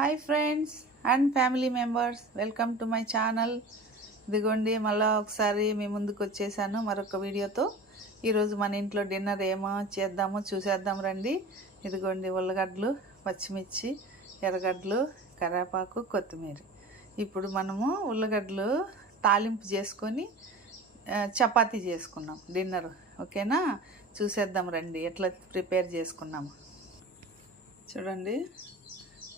Hi friends and family members, welcome to my channel. ఇదిగోండి మళ్ళీ ఒకసారి మీ ముందుకు వచ్చేసాను మరొక వీడియోతో. ఈరోజు మన ఇంట్లో డిన్నర్ ఏమో చేద్దామో చూసేద్దాం రండి. ఇదిగోండి ఉల్లగడ్డలు, పచ్చిమిర్చి, ఎర్రగడ్డలు, కరివేపాకు, కొత్తిమీర. ఇప్పుడు మనము ఉల్లగడ్డలు తాలింపు చేసుకొని చపాతీ చేసుకున్నాం డిన్నర్. ఓకేనా, చూసేద్దాం రండి ఎట్లా ప్రిపేర్ చేసుకున్నాము. చూడండి,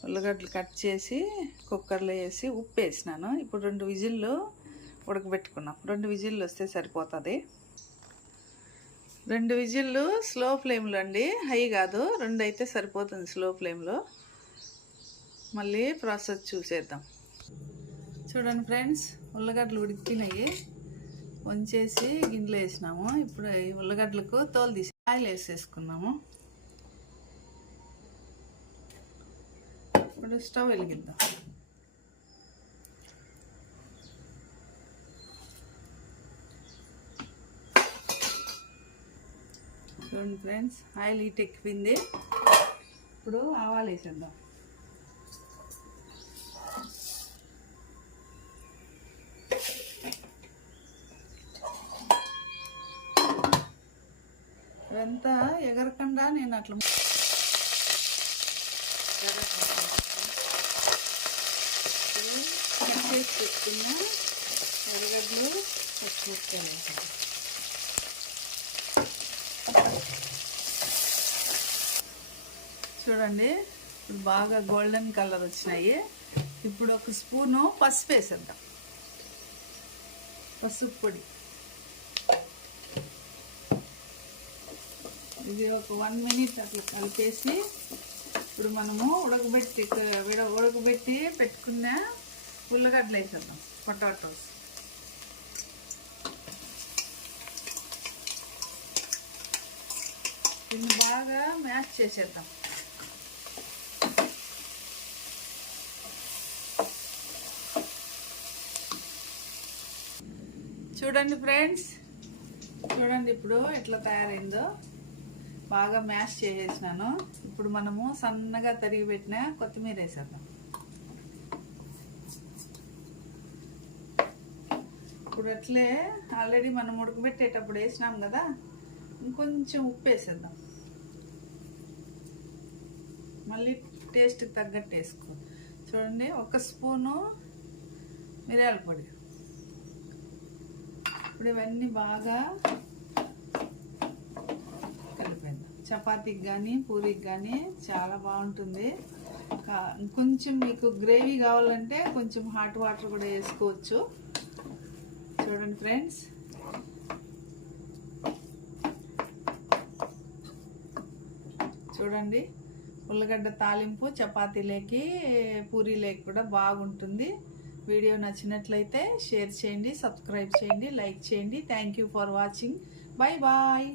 ఉల్లగడ్డలు కట్ చేసి కుక్కర్లో వేసి ఉప్పు వేసినాను. ఇప్పుడు 2 విజిల్లు ఉడకబెట్టుకున్నాం. 2 విజిల్లు వస్తే సరిపోతుంది. 2 విజిల్లు స్లో ఫ్లేమ్లో అండి, హై కాదు. 2 అయితే సరిపోతుంది స్లో ఫ్లేమ్లో. మళ్ళీ ప్రాసెస్ చూసేద్దాం. చూడండి ఫ్రెండ్స్, ఉల్లగడ్డలు ఉడికినాయి. వంచేసి గిన్నెలో వేసినాము. ఇప్పుడు ఈ ఉల్లగడ్డలకు తోలు తీసి ఆయిల్ వేసేసుకున్నాము. ఇప్పుడు స్టవ్ వెలిగిద్దాం. చూడండి ఫ్రెండ్స్, ఆయిల్ హీట్ ఎక్కిపోయింది. ఇప్పుడు ఆవాలు వేసేద్దాం. ఇదంతా ఎగరకుండా నేను అట్లా కట్ చేసి పెట్టుకున్న ఎర్రగడ్డలు, పచ్చిమిరపకాయలు. చూడండి, ఇప్పుడు బాగా గోల్డెన్ కలర్ వచ్చినాయి. ఇప్పుడు 1 స్పూను పసుపు వేసేద్దాం. పసుపు పొడి ఇది ఒక 1 మినిట్ అట్లా కలిపేసి ఇప్పుడు మనము ఉడకబెట్టి పెట్టుకున్న ఉల్లగడ్డలు వేసేద్దాం. పొటాటోస్ దీన్ని బాగా మ్యాష్ చేసేద్దాం. చూడండి ఫ్రెండ్స్, చూడండి ఇప్పుడు ఎట్లా తయారైందో. బాగా మ్యాష్ చేసేసినాను. ఇప్పుడు మనము సన్నగా తరిగి పెట్టిన కొత్తిమీర వేసేద్దాం. ఇప్పుడు అట్లే ఆల్రెడీ మనం ఉడకబెట్టేటప్పుడు వేసినాం కదా, ఇంకొంచెం ఉప్పు వేసేద్దాం. మళ్ళీ టేస్ట్కి తగ్గట్టు వేసుకో. చూడండి, 1 స్పూను మిరియాల పొడి. ఇప్పుడు ఇవన్నీ బాగా చపాతీకి కానీ పూరికి కానీ చాలా బాగుంటుంది. కొంచెం మీకు గ్రేవీ కావాలంటే కొంచెం హాట్ వాటర్ కూడా వేసుకోవచ్చు. చూడండి ఫ్రెండ్స్, చూడండి ఉల్లగడ్డ తాలింపు చపాతీలేకి పూరీలేకి కూడా బాగుంటుంది. వీడియో నచ్చినట్లయితే షేర్ చేయండి, సబ్స్క్రైబ్ చేయండి, లైక్ చేయండి. Thank you for watching. Bye bye.